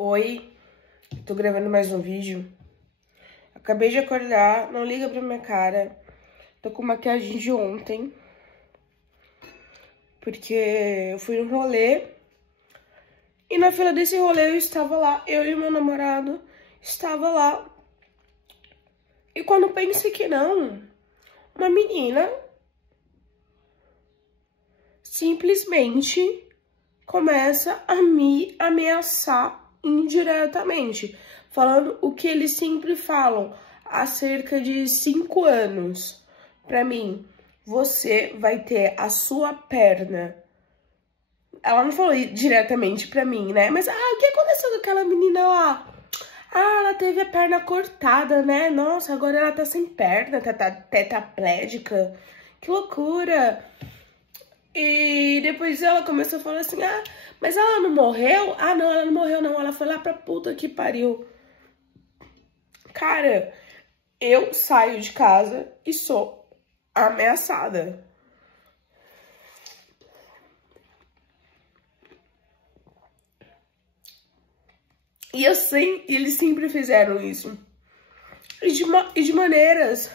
Oi, tô gravando mais um vídeo. Acabei de acordar, não liga pra minha cara. Tô com maquiagem de ontem. Porque eu fui num rolê. E na fila desse rolê eu estava lá, eu e meu namorado estava lá. E quando pensei que não, uma menina simplesmente começa a me ameaçar indiretamente, falando o que eles sempre falam há cerca de 5 anos pra mim: você vai ter a sua perna. Ela não falou diretamente pra mim, né? Mas, o que aconteceu com aquela menina lá? Ela teve a perna cortada, né? Nossa, agora ela tá sem perna, tá tetraplégica. Que loucura! E depois ela começou a falar assim, mas ela não morreu? Não, ela não morreu não, ela foi lá pra puta que pariu. Cara, eu saio de casa e sou ameaçada. E eles sempre fizeram isso. E de maneiras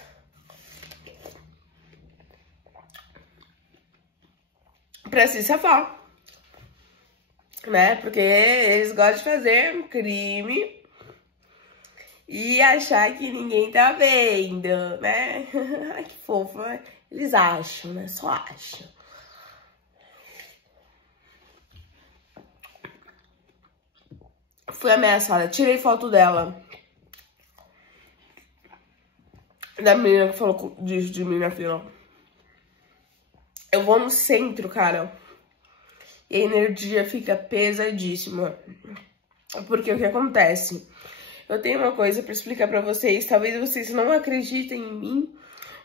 pra se safar, né? Porque eles gostam de fazer um crime e achar que ninguém tá vendo, né? Ai, que fofo, né? Eles acham, né? Só acham. Fui ameaçada, tirei foto dela. Da menina que falou disso de mim na fila. Eu vou no centro, cara, e a energia fica pesadíssima. Porque o que acontece? Eu tenho uma coisa pra explicar pra vocês. Talvez vocês não acreditem em mim,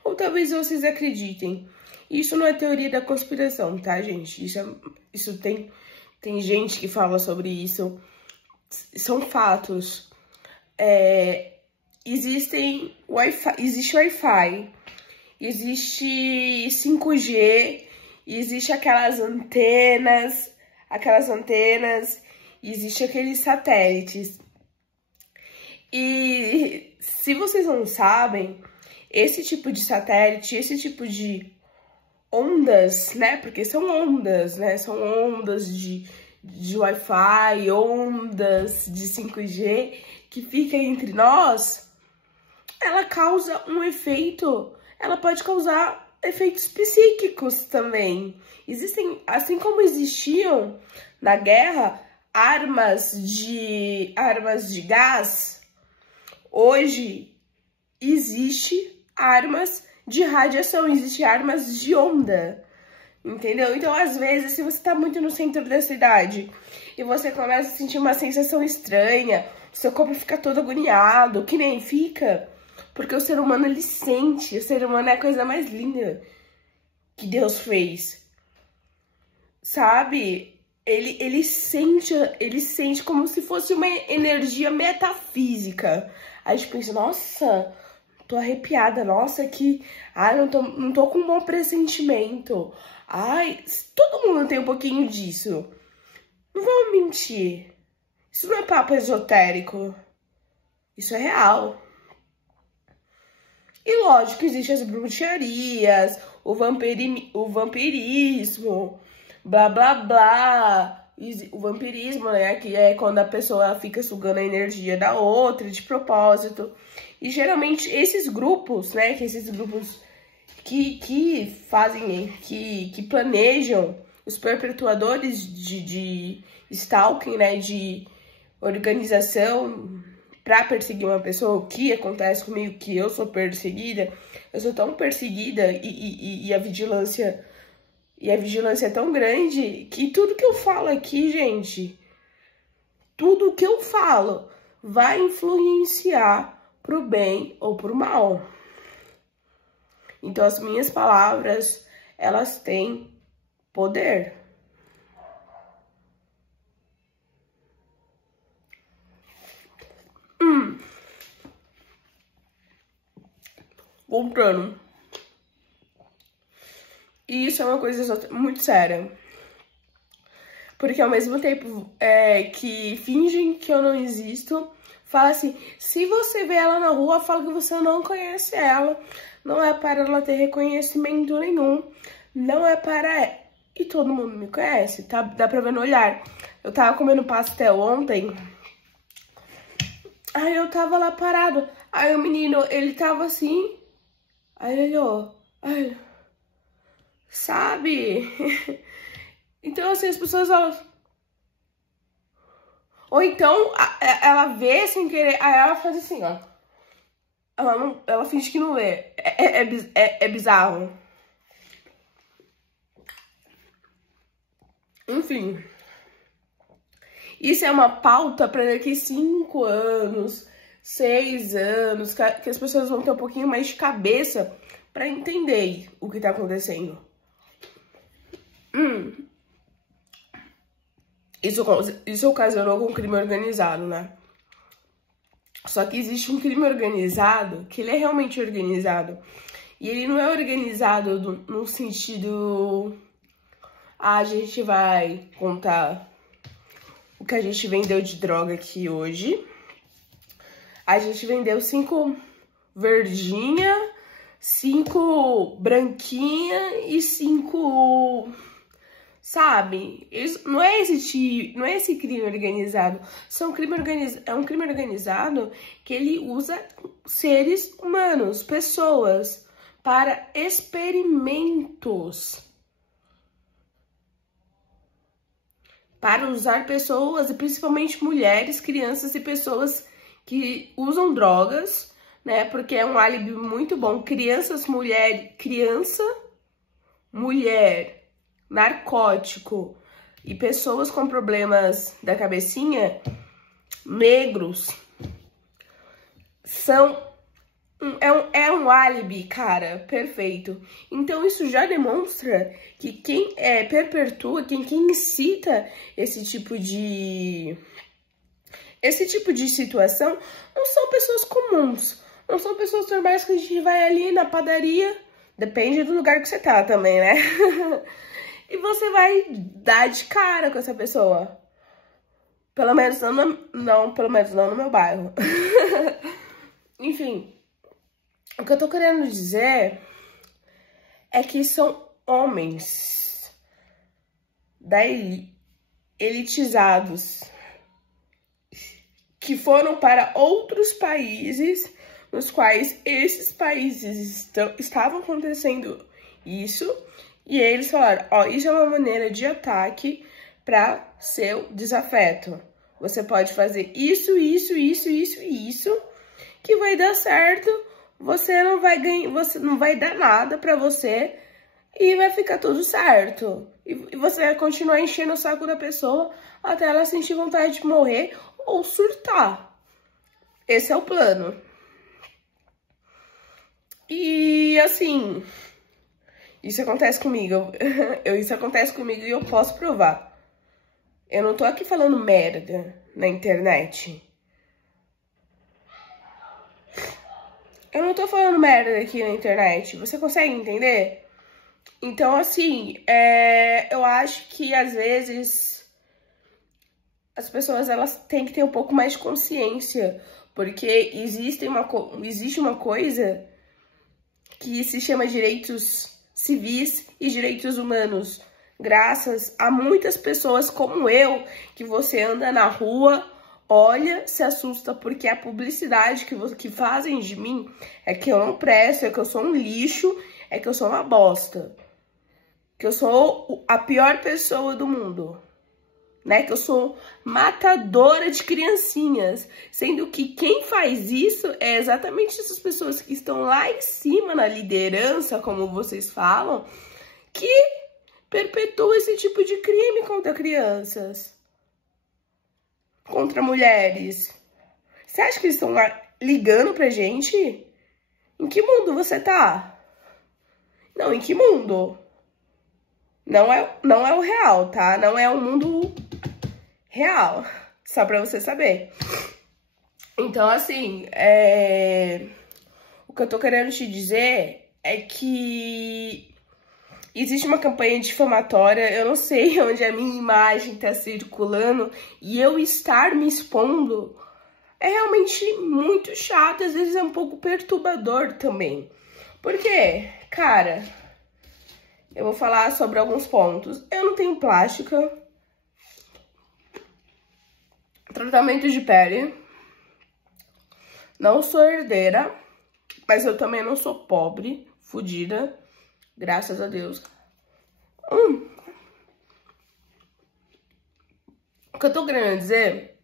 ou talvez vocês acreditem. Isso não é teoria da conspiração, tá, gente? Isso tem gente que fala sobre isso. São fatos. Existe Wi-Fi, existe 5G, existe aquelas antenas, existe aqueles satélites. E se vocês não sabem, esse tipo de satélite, esse tipo de ondas, né? Porque são ondas, né? São ondas de Wi-Fi, ondas de 5G que fica entre nós. Ela causa um efeito, ela pode causar efeitos psíquicos também. Existem, assim como existiam na guerra armas de gás, hoje existe armas de radiação, existe armas de onda, entendeu? Então, às vezes, se você tá muito no centro da cidade e você começa a sentir uma sensação estranha, seu corpo fica todo agoniado, que nem fica, porque o ser humano, ele sente. O ser humano é a coisa mais linda que Deus fez, sabe? Ele sente como se fosse uma energia metafísica. Aí a gente pensa, nossa, tô arrepiada, nossa, não tô com um bom pressentimento. Todo mundo tem um pouquinho disso. Não vamos mentir. Isso não é papo esotérico. Isso é real. E lógico, existem as bruxarias, o vampirismo, blá, blá, blá. O vampirismo, né, que é quando a pessoa fica sugando a energia da outra de propósito. E geralmente esses grupos, né, esses grupos que fazem, que planejam, os perpetuadores de stalking, né, de organização pra perseguir uma pessoa, o que acontece comigo, que eu sou perseguida, eu sou tão perseguida e a vigilância é tão grande que tudo que eu falo aqui, gente, tudo que eu falo vai influenciar pro bem ou pro mal. Então, as minhas palavras, elas têm poder. Voltando. E isso é uma coisa muito séria. Porque ao mesmo tempo que fingem que eu não existo, fala assim, se você vê ela na rua, fala que você não conhece ela, não é para ela ter reconhecimento nenhum, não é para... E todo mundo me conhece, tá? Dá pra ver no olhar. Eu tava comendo pastel ontem, aí eu tava lá parado, aí o menino, ele tava assim, aí ele olhou, aí, sabe? Então assim, as pessoas, elas... Ou então, ela vê sem querer, aí ela faz assim, ó. Ela finge que não vê. É bizarro. Enfim. Isso é uma pauta para daqui 5 anos, 6 anos, que as pessoas vão ter um pouquinho mais de cabeça para entender o que tá acontecendo. Isso ocasionou com crime organizado, né? Só que existe um crime organizado, que ele é realmente organizado. E ele não é organizado no sentido... a gente vai contar o que a gente vendeu de droga aqui hoje. A gente vendeu 5 verdinha, 5 branquinha e 5... Sabe? Isso, não é esse crime organizado. É um crime organizado que ele usa seres humanos, pessoas, para experimentos. Para usar pessoas, e principalmente mulheres, crianças e pessoas que usam drogas, né? Porque é um álibi muito bom. Criança, mulher, narcótico e pessoas com problemas da cabecinha, negros, é um álibi, cara, perfeito. Então isso já demonstra que quem perpetua, quem incita esse tipo de situação não são pessoas comuns, não são pessoas normais que a gente vai ali na padaria, depende do lugar que você tá também, né? E você vai dar de cara com essa pessoa. Pelo menos pelo menos não no meu bairro. Enfim, o que eu tô querendo dizer é que são homens daí elitizados que foram para outros países nos quais esses países estavam acontecendo isso, e eles falaram, ó, isso é uma maneira de ataque para seu desafeto. Você pode fazer isso, que vai dar certo, você não vai ganhar, você não vai dar nada para você e vai ficar tudo certo. E você vai continuar enchendo o saco da pessoa até ela sentir vontade de morrer ou surtar. Esse é o plano. E assim, isso acontece comigo. Isso acontece comigo e eu posso provar. Eu não tô aqui falando merda na internet. Eu não tô falando merda aqui na internet. Você consegue entender? Então, assim, eu acho que às vezes as pessoas elas têm que ter um pouco mais de consciência, porque existe uma coisa que se chama direitos civis e direitos humanos. Graças a muitas pessoas como eu, que você anda na rua, olha, se assusta, porque a publicidade que fazem de mim é que eu não presto, é que eu sou um lixo, é que eu sou uma bosta. Que eu sou a pior pessoa do mundo. Né? Que eu sou matadora de criancinhas. Sendo que quem faz isso é exatamente essas pessoas que estão lá em cima, na liderança, como vocês falam, que perpetuam esse tipo de crime contra crianças. Contra mulheres. Você acha que eles estão lá ligando pra gente? Em que mundo você tá? Não, em que mundo? Não é o real, tá? Não é o mundo real. Só pra você saber. Então, assim, o que eu tô querendo te dizer é que existe uma campanha difamatória, eu não sei onde a minha imagem tá circulando, e eu estar me expondo é realmente muito chato, às vezes é um pouco perturbador também. Porque, cara, eu vou falar sobre alguns pontos. Eu não tenho plástica, tratamento de pele, não sou herdeira, mas eu também não sou pobre, fodida, graças a Deus. O que eu tô querendo dizer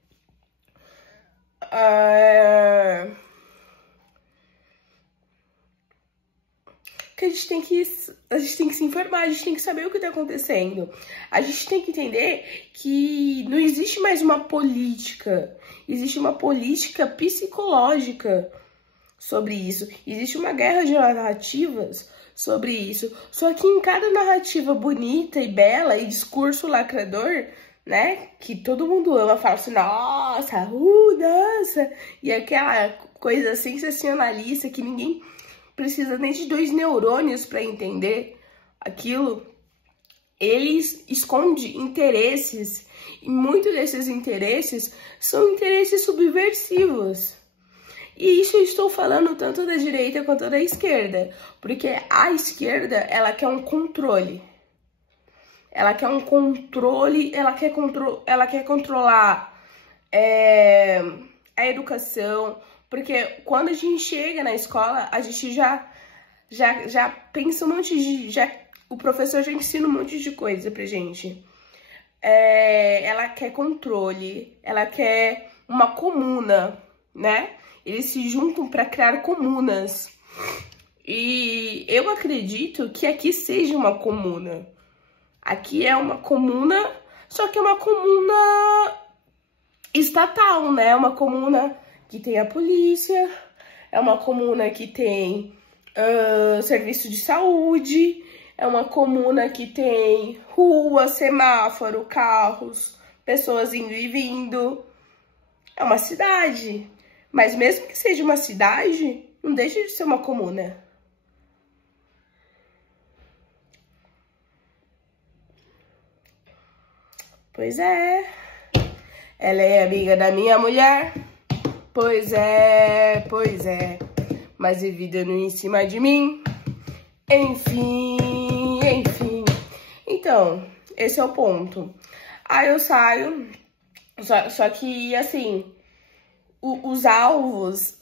que a gente tem que se informar, a gente tem que saber o que tá acontecendo. A gente tem que entender que não existe mais uma política, existe uma política psicológica sobre isso. Existe uma guerra de narrativas sobre isso. Só que em cada narrativa bonita e bela e discurso lacrador, né, que todo mundo ama, fala assim, nossa, nossa, e aquela coisa sensacionalista que ninguém precisa nem de 2 neurônios para entender aquilo, eles escondem interesses, e muitos desses interesses são interesses subversivos. E isso eu estou falando tanto da direita quanto da esquerda, porque a esquerda, ela quer um controle. Ela quer um controle, ela quer controlar a educação, porque quando a gente chega na escola, a gente já pensa um monte de... o professor já ensina um monte de coisa pra gente. Ela quer controle, ela quer uma comuna, né? Eles se juntam para criar comunas. E eu acredito que aqui seja uma comuna. Aqui é uma comuna, só que é uma comuna estatal, né? É uma comuna que tem a polícia, é uma comuna que tem serviço de saúde, é uma comuna que tem rua, semáforo, carros, pessoas indo e vindo. É uma cidade. Mas mesmo que seja uma cidade, não deixa de ser uma comuna. Pois é. Ela é amiga da minha mulher. Pois é, pois é. Mas vivida em cima de mim. Enfim, enfim. Então, esse é o ponto. Aí eu saio, só que, assim, os alvos,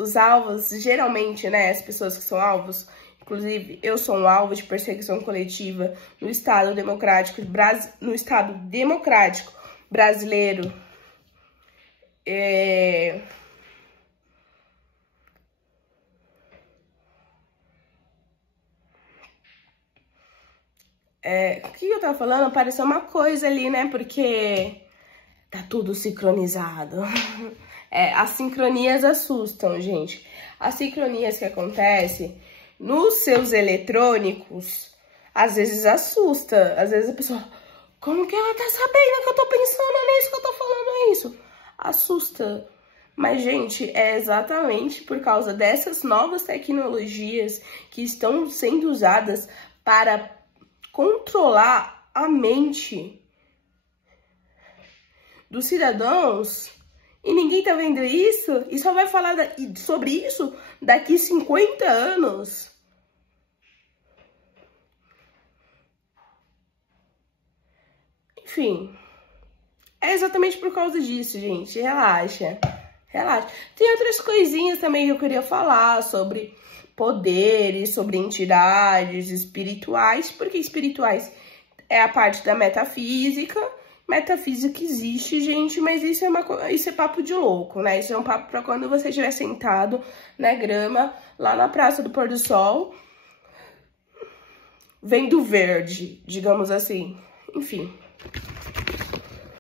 geralmente, né, as pessoas que são alvos, inclusive, eu sou um alvo de perseguição coletiva no Estado Democrático Brasileiro. O que eu tava falando? Apareceu uma coisa ali, né? Porque tá tudo sincronizado. As sincronias assustam, gente. As sincronias que acontecem nos seus eletrônicos, às vezes assusta. Às vezes a pessoa, como que ela tá sabendo que eu tô pensando nisso, que eu tô falando isso? Assusta. Mas, gente, é exatamente por causa dessas novas tecnologias que estão sendo usadas para controlar a mente dos cidadãos, e ninguém tá vendo isso, e só vai falar sobre isso daqui 50 anos. Enfim, é exatamente por causa disso, gente. Relaxa, relaxa. Tem outras coisinhas também que eu queria falar sobre poderes, sobre entidades espirituais, porque espirituais é a parte da metafísica. Metafísica existe, gente, mas isso é papo de louco, né? Isso é um papo pra quando você estiver sentado na grama, lá na Praça do Pôr do Sol, vendo verde, digamos assim. Enfim.